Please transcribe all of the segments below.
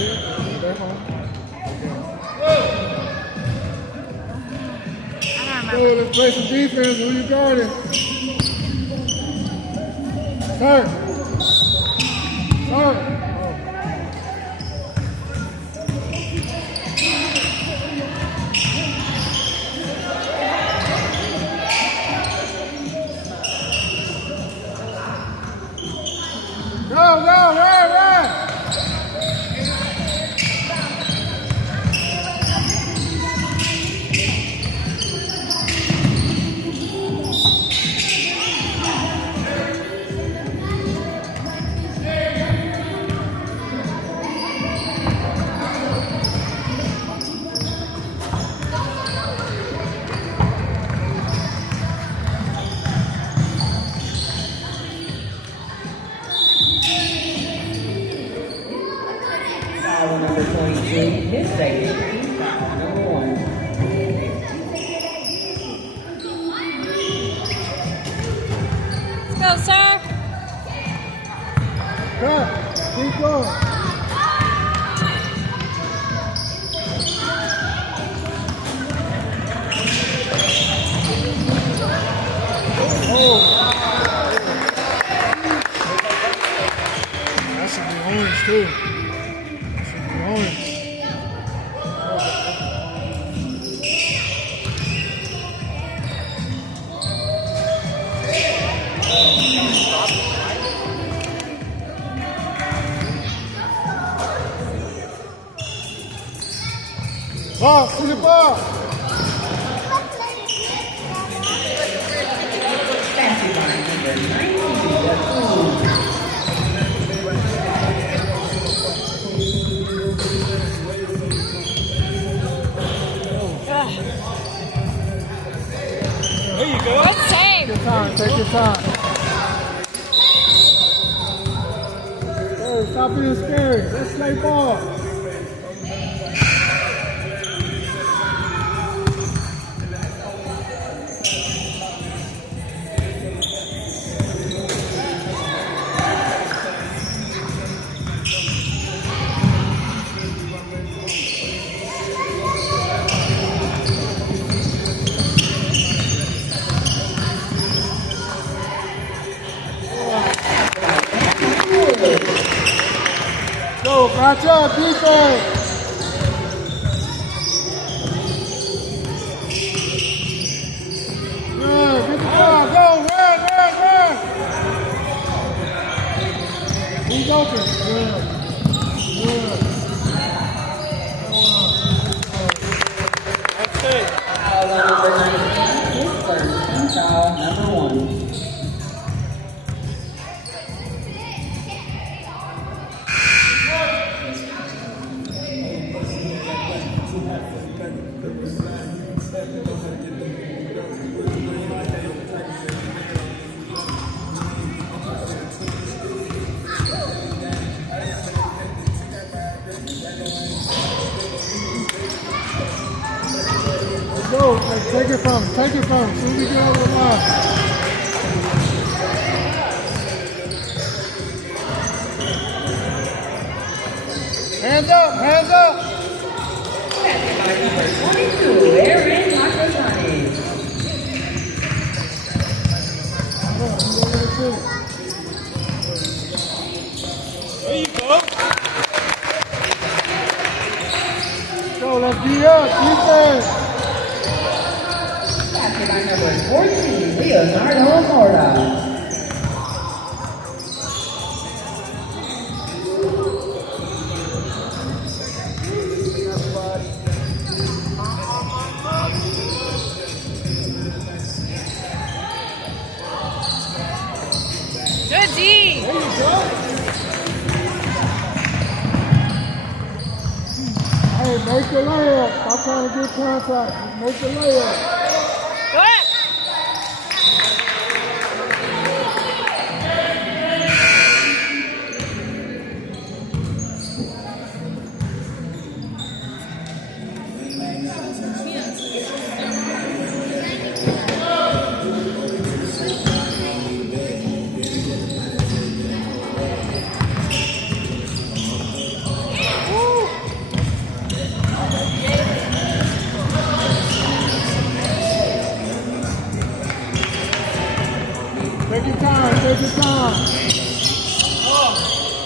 Back home. So let's play some defense. Who you guarding? Turn. Turn. Go, run! Foul number 22, his second, foul number 1. Let's go, sir. Cut. Keep going. Oh. That should be orange too. That should be orange. Ball, see the ball. Passing by number 19, There you go. Good save. Take your time. Take your time. Hey, stop being scared. Let's play ball. Go, watch out, defense. Good, get the ball, go, run. He's open. Good. That's it. foul number 19, his first, and foul number 1. Go, take it from him. Take it from him. Soon as we get over the line. Hands up, hands up. Passing by number 22, Aaron Nakazani. There you go. Go, let's be up. Defense. Passing by number 14, Leonardo Morta. Good D. There you go. Hey, make the layup. Stop trying to get contact. Make the layup. Good. Woo! time.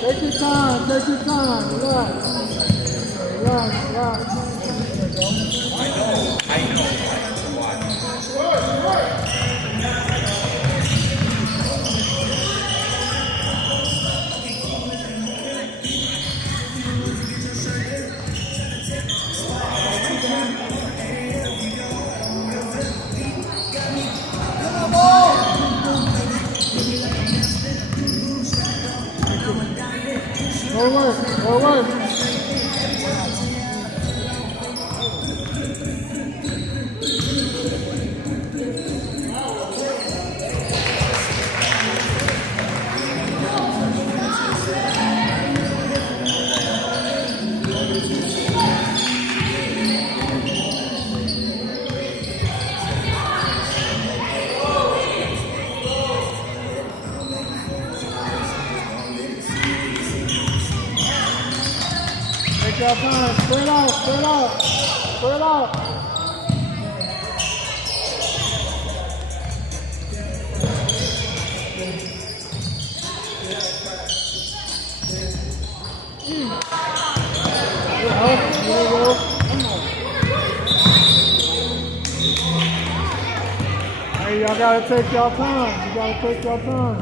Take your time. Take your time. Relax. Relax. Relax. I know. Go away. Go away. Take your time. Spread out. Spread out. Spread out. There you go. Come on. Hey, y'all gotta take your time. You gotta take your time.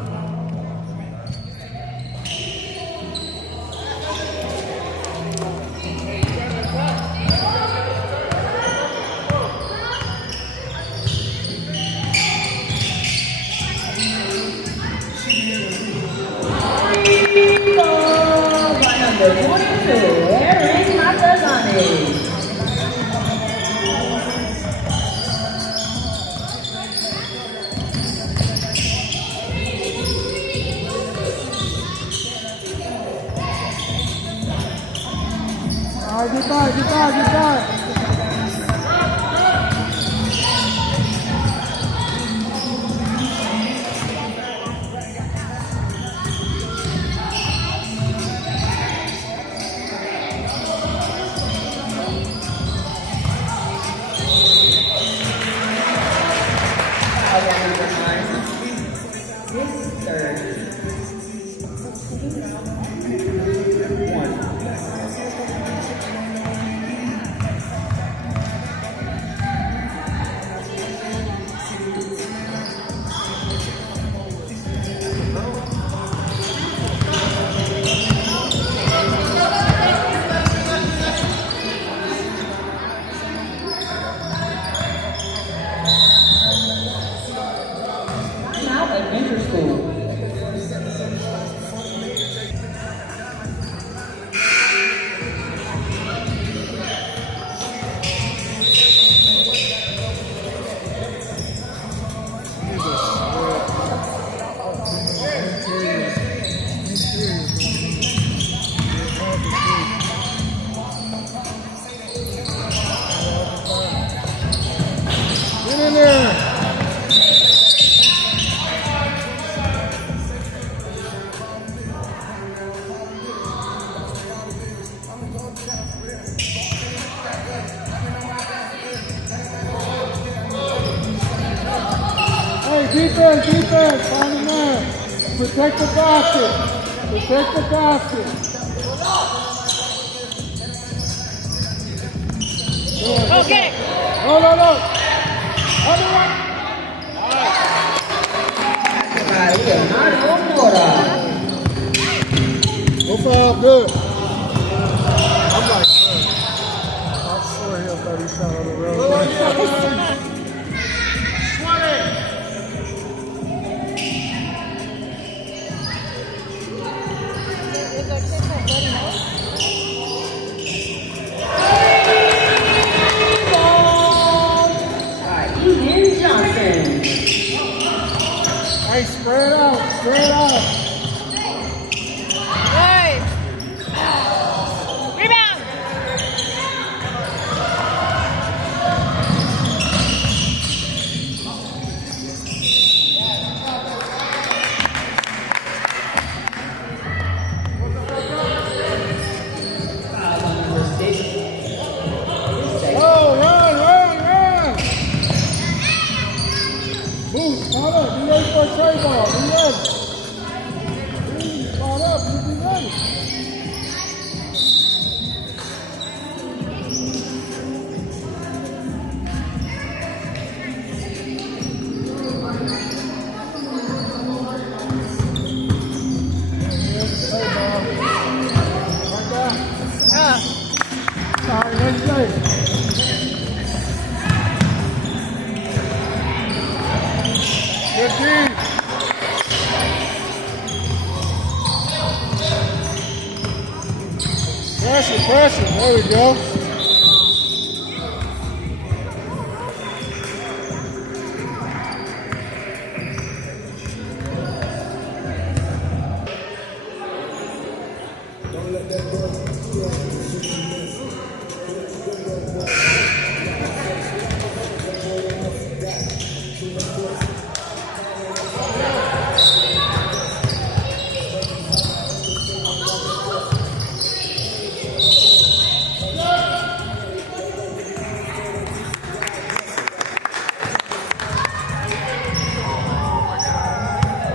By number 22, Erin Matazani. All right, get back, get back, get back. Now Adventure School. Get in there. Hey, defense, defense, find a man. Protect the basket. Protect the basket. Okay. No, no, no. Other one. Maria Mario Mora. No foul, good. I'm like, man, I swear he thought he shot on the road. Ian Johnson. Hey, spread out, spread out. Hey. Rebound. Oh, run, run, run. Boost, follow. Be ready for a trade ball. Be ready. Pressure, pressure. There we go.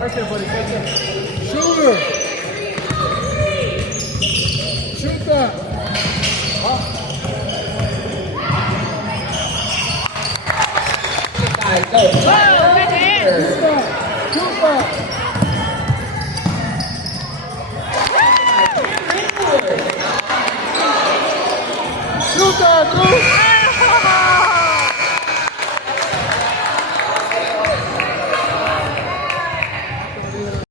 Right there, buddy. Right there. Shooter. Shoot that. Guys, go. Whoa, right there. Shoot that. Shoot that. Shoot that, dude.